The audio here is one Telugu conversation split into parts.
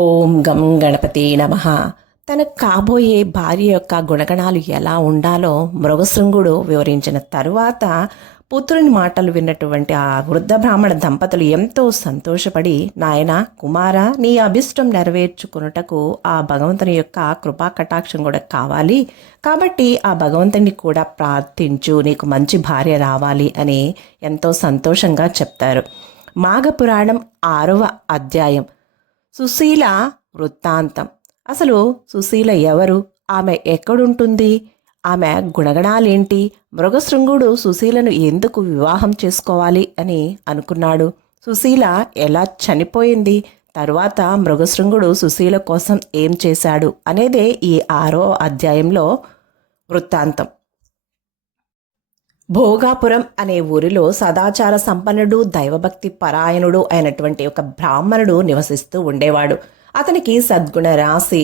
ఓం గం గణపతి నమః. తనకు కాబోయే భార్య యొక్క గుణగణాలు ఎలా ఉండాలో మృగశృంగుడు వివరించిన తరువాత పుత్రుని మాటలు విన్నటువంటి ఆ వృద్ధ బ్రాహ్మణ దంపతులు ఎంతో సంతోషపడి, నాయన కుమార, నీ అభిష్టం నెరవేర్చుకున్నటకు ఆ భగవంతుని యొక్క కృపా కటాక్షం కూడా కావాలి, కాబట్టి ఆ భగవంతుని కూడా ప్రార్థించు, నీకు మంచి భార్య రావాలి అని ఎంతో సంతోషంగా చెప్తారు. మాఘపురాణం 6వ అధ్యాయం సుశీల వృత్తాంతం. అసలు సుశీల ఎవరు? ఆమె ఎక్కడుంటుంది? ఆమె గుణగణాలేంటి? మృగశృంగుడు సుశీలను ఎందుకు వివాహం చేసుకోవాలి అని అనుకున్నాడు? సుశీల ఎలా చనిపోయింది? తరువాత మృగశృంగుడు సుశీల కోసం ఏం చేశాడు అనేదే ఈ 6వ అధ్యాయంలో వృత్తాంతం. భోగాపురం అనే ఊరిలో సదాచార సంపన్నుడు, దైవభక్తి పరాయణుడు అయినటువంటి ఒక బ్రాహ్మణుడు నివసిస్తూ ఉండేవాడు. అతనికి సద్గుణ రాశి,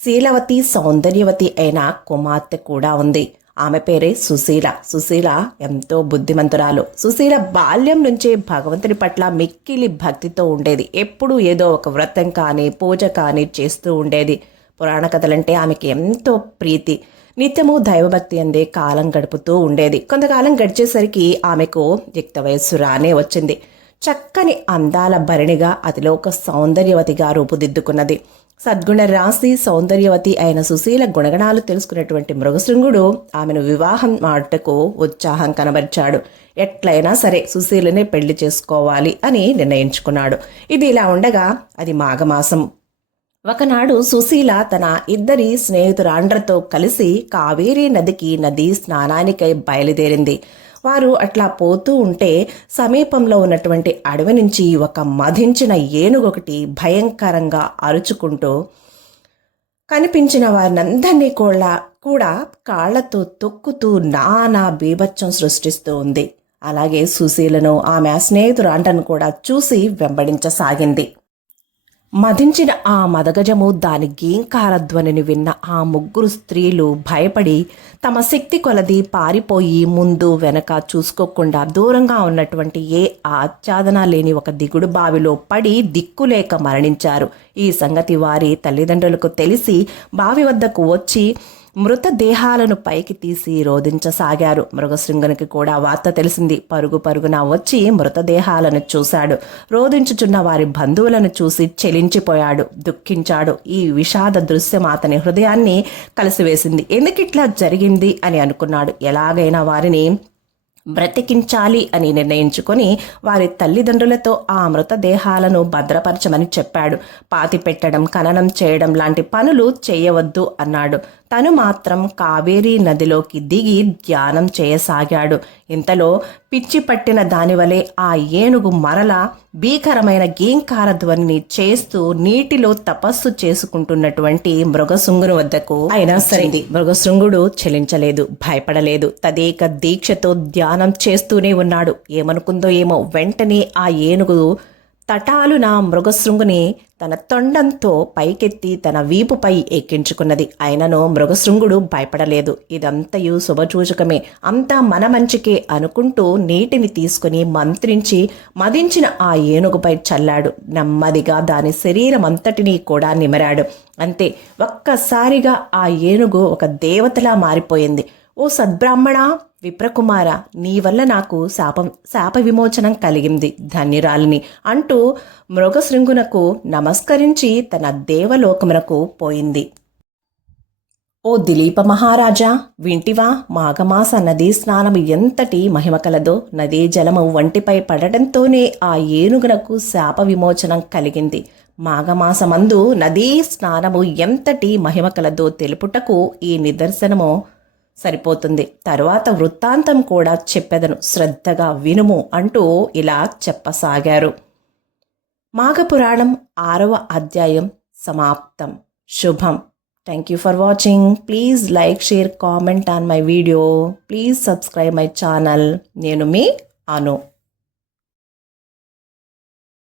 శీలవతి, సౌందర్యవతి అయిన కుమార్తె కూడా ఉంది. ఆమె పేరే సుశీల. సుశీల ఎంతో బుద్ధిమంతురాలు. సుశీల బాల్యం నుంచే భగవంతుని పట్ల మిక్కిలి భక్తితో ఉండేది. ఎప్పుడూ ఏదో ఒక వ్రతం కానీ పూజ కానీ చేస్తూ ఉండేది. పురాణ కథలంటే ఆమెకి ఎంతో ప్రీతి. నిత్యము దైవభక్తి అందే కాలం గడుపుతూ ఉండేది. కొంతకాలం గడిచేసరికి ఆమెకు యుక్త వయస్సు రానే వచ్చింది. చక్కని అందాల భరణిగా అతిలోక సౌందర్యవతిగా రూపుదిద్దుకున్నది. సద్గుణ రాశి, సౌందర్యవతి అయిన సుశీల గుణగణాలు తెలుసుకున్నటువంటి మృగశృంగుడు ఆమెను వివాహం మాటకు ఉత్సాహం కనబరిచాడు. ఎట్లయినా సరే సుశీలనే పెళ్లి చేసుకోవాలి అని నిర్ణయించుకున్నాడు. ఇది ఇలా ఉండగా అది మాఘమాసం. ఒకనాడు సుశీల తన ఇద్దరి స్నేహితురాండ్రతో కలిసి కావేరీ నది స్నానానికై బయలుదేరింది. వారు అట్లా పోతూ ఉంటే సమీపంలో ఉన్నటువంటి అడవి నుంచి ఒక మధించిన ఏనుగొకటి భయంకరంగా అరుచుకుంటూ కనిపించిన వారినందరినీ కూడా కాళ్లతో తొక్కుతూ నానా బీభత్సం సృష్టిస్తూ ఉంది. అలాగే సుశీలను ఆమె స్నేహితురాండ్రను కూడా చూసి వెంబడించసాగింది. మదించిన ఆ మదగజము దాని గీంకారధ్వనిని విన్న ఆ ముగ్గురు స్త్రీలు భయపడి తమ శక్తి కొలది పారిపోయి ముందు వెనక చూసుకోకుండా దూరంగా ఉన్నటువంటి ఏ ఆచ్ఛాదన లేని ఒక దిగుడు బావిలో పడి దిక్కులేక మరణించారు. ఈ సంగతి వారి తల్లిదండ్రులకు తెలిసి బావి వద్దకు వచ్చి మృతదేహాలను పైకి తీసి రోధించసాగారు. మృగశృంగునికి కూడా వార్త తెలిసింది. పరుగున వచ్చి మృతదేహాలను చూశాడు. రోధించుచున్న వారి బంధువులను చూసి చెలించిపోయాడు, దుఃఖించాడు. ఈ విషాద దృశ్యం అతని హృదయాన్ని కలిసివేసింది. ఎందుకిట్లా జరిగింది అని అనుకున్నాడు. ఎలాగైనా వారిని బ్రతికించాలి అని నిర్ణయించుకొని వారి తల్లిదండ్రులతో ఆ మృతదేహాలను భద్రపరచమని చెప్పాడు. పాతి పెట్టడం, ఖననం చేయడం లాంటి పనులు చేయవద్దు అన్నాడు. తను మాత్రం కావేరీ నదిలోకి దిగి ధ్యానం చేయసాగాడు. ఇంతలో పిచ్చి పట్టిన దానివలే ఆ ఏనుగు మరలా భీకరమైన గీంకార ధ్వనిని చేస్తూ నీటిలో తపస్సు చేసుకుంటున్నటువంటి మృగశృంగుని వద్దకు అయినా సరే మృగశృంగుడు చెలించలేదు, భయపడలేదు. తదేక దీక్షతో ధ్యానం చేస్తూనే ఉన్నాడు. ఏమనుకుందో ఏమో, వెంటనే ఆ ఏనుగు తటాలున మృగశృంగుని తన తొండంతో పైకెత్తి తన వీపుపై ఎక్కించుకున్నది. అయినను మృగశృంగుడు భయపడలేదు. ఇదంతయు శుభసూచకమే, అంతా మన మంచికే అనుకుంటూ నీటిని తీసుకుని మంత్రించి మదించిన ఆ ఏనుగుపై చల్లాడు. నెమ్మదిగా దాని శరీరం అంతటినీ కూడా నిమరాడు. అంతే, ఒక్కసారిగా ఆ ఏనుగు ఒక దేవతలా మారిపోయింది. ఓ సద్బ్రాహ్మణ, విప్రకుమార, నీ వల్ల నాకు శాప విమోచనం కలిగింది, ధన్యురాలిని అంటూ మృగశృంగునకు నమస్కరించి తన దేవలోకమునకు పోయింది. ఓ దిలీప మహారాజా, వింటివా? మాఘమాస నదీ స్నానము ఎంతటి మహిమ కలదో. నదీ జలము వంటిపై పడటంతోనే ఆ ఏనుగునకు శాప విమోచనం కలిగింది. మాఘమాసమందు నదీ స్నానము ఎంతటి మహిమ కలదో తెలుపుటకు ఈ నిదర్శనము సరిపోతుంది. తరువాత వృత్తాంతం కూడా చెప్పెదను, శ్రద్ధగా వినుము అంటూ ఇలా చెప్పసాగారు. మాఘపురాణం 6వ అధ్యాయం సమాప్తం. శుభం. Thank you for watching. Please like, share, comment on my video. Please subscribe my channel. నేను మీ అను.